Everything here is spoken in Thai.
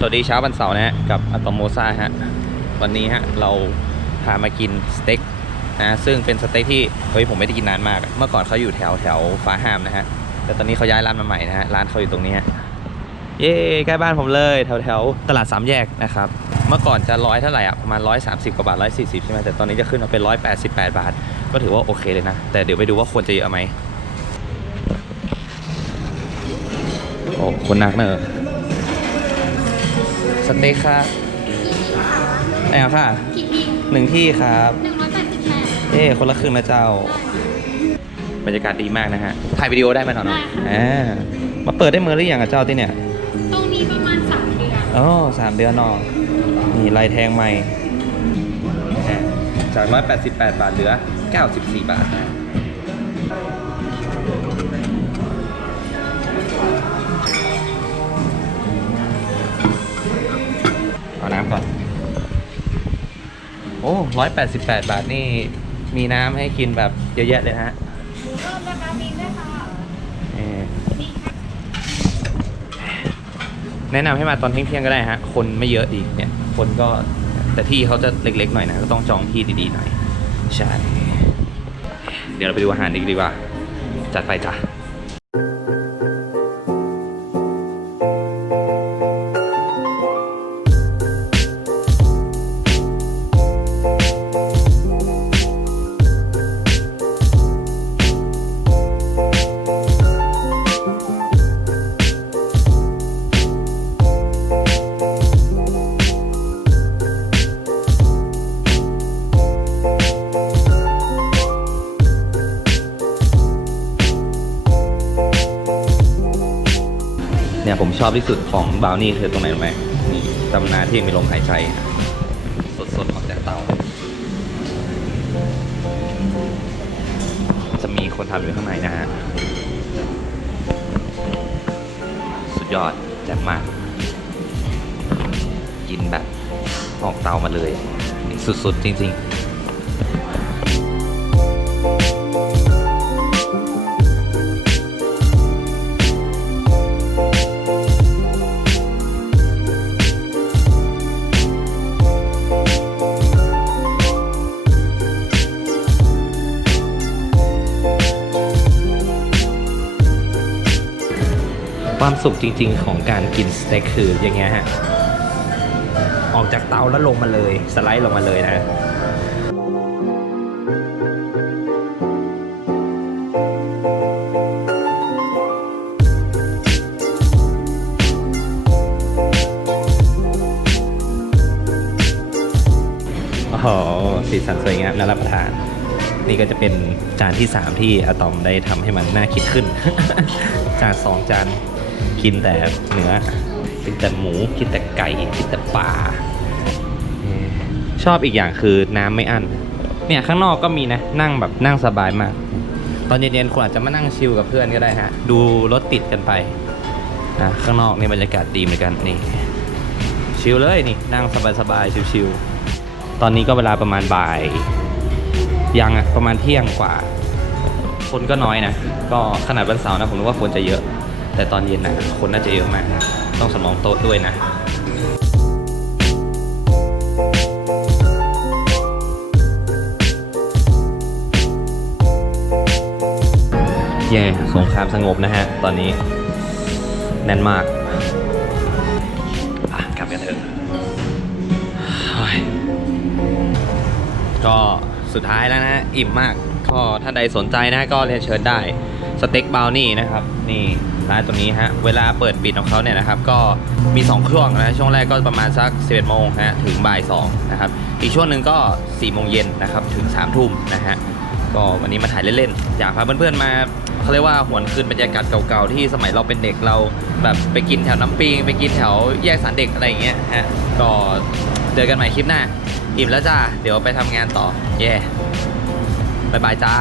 สวัสดีเช้าวันเสาร์นะฮะกับอะตอมโมซาฮะวันนี้ฮะเราพามากินสเต็กนะซึ่งเป็นสเต็กที่เฮ้ยผมไม่ได้กินนานมาก เมื่อก่อนเขาอยู่แถวแถวฟ้าห้ามนะฮะแต่ตอนนี้เขาย้ายร้านมาใหม่นะฮะร้านเขาอยู่ตรงนี้ฮะเย้ใกล้บ้านผมเลยแถวแถวตลาดสามแยกนะครับเมื่อก่อนจะร้อยเท่าไหร่อะประมาณร้อยสามสิบกว่าบาทร้อยสี่สิบใช่ไหมแต่ตอนนี้จะขึ้นมาเป็นร้อยแปดสิบแปดบาท ก็ถือว่าโอเคเลยนะ แต่เดี๋ยวไปดูว่าควรจะเยอะไหมโอ้คนหนักเนอะ สเต็กครับไหนเอาค่ะกี่ทีหนึ่งที่ครับหนึ่งร้อยแปดสิบแปดเอ้คนละครึ่งนะเจ้า บรรยากาศดีมากนะฮะ ถ่ายวิดีโอได้ไหมหนอนได้ค่ะอ่ามาเปิดได้เมื่อหรือยังอะเจ้าที่เนี่ยตรงนี้ประมาณสามเดือนอ๋อสามเดือนเนอนี่ลายแทงใหม่อ่าจาก 188 บาทเหลือ 94 บาทนะ โอ้188บาทนี่ มีน้ำให้กินแบบเยอะแยะเลยนะฮะเริ่มราคาบินได้ค่ะเอ่อนี่ค่ะแนะนำให้มาตอนเที่ยงๆก็ได้ฮะ คนไม่เยอะดีเนี่ย คนก็แต่ที่เขาจะเล็กๆหน่อยนะ ก็ต้องจองที่ดีๆหน่อย ใช่ เดี๋ยวเราไปดูอาหารดีดีกว่า จัดไปจ้ะ เนี่ยผมชอบที่สุดของบราวนี่คือตรงไหนรู้ไหมนี่ตำนานที่มีลมหายใจสดๆออกจากเตา จะมีคนทำอยู่ข้างในนะฮะ สุดยอดแจ่มมาก กินแบบออกเตามาเลย สุดๆจริง ๆ ความสุขจริง ๆ ของการกินสเต็กคืออย่างเงี้ยฮะ ออกจากเตาแล้วลงมาเลย สไลด์ลงมาเลยนะ โอ้โห สีสันสวยงามน่ารับประทาน นี่ก็จะเป็นจานที่ 3 ที่อะตอมได้ทำให้มันน่าคิดขึ้น จานสองจาน กินแต่เนื้อกินแต่หมูกินแต่ไก่กินแต่ปลาชอบอีกอย่างคือน้ำไม่อั้นเนี่ยข้างนอกก็มีนะนั่งแบบนั่งสบายมาก ตอนเย็นๆคุณอาจจะมานั่งชิลกับเพื่อนก็ได้ฮะ ดูรถติดกันไปนะข้างนอกนี่บรรยากาศดีเหมือนกันนี่ชิลเลยนี่นั่งสบายๆชิลๆตอนนี้ก็เวลาประมาณบ่าย ยังอะประมาณเที่ยงกว่า คนก็น้อยนะ ก็ขนาดวันเสาร์นะผมรู้ว่าคนจะเยอะ แต่ตอนเย็นนะคนน่าจะเยอะมาก ต้องสำรองโต๊ะด้วยนะเย่สงครามสงบนะฮะ ตอนนี้ แน่นมากกลับกันเถอะก็สุดท้ายแล้วนะ อิ่มมากก็ถ้าใดสนใจนะก็เรียนเชิญได้ สเต็กบาวนี่นะครับ นี่ร้านตรงนี้ฮะ เวลาเปิดปิดของเขาเนี่ยนะครับ ก็มี 2 ช่วงนะ ช่วงแรกก็ประมาณสัก 11โมงฮะ ถึงบ่าย2นะครับ อีกช่วงหนึ่งก็4โมงเย็นนะครับ ถึง3ทุ่มนะฮะ ก็วันนี้มาถ่ายเล่นๆ อยากพาเพื่อนๆ มาเขาเรียกว่าหวนคืนบรรยากาศเก่าๆ ที่สมัยเราเป็นเด็กเราแบบไปกินแถวน้ำปิง ไปกินแถวแยกสันเด็กอะไรอย่างเงี้ยฮะ ก็เจอกันใหม่คลิปหน้า อิ่มแล้วจ้า เดี๋ยวไปทำงานต่อ เย่บายบายจ้า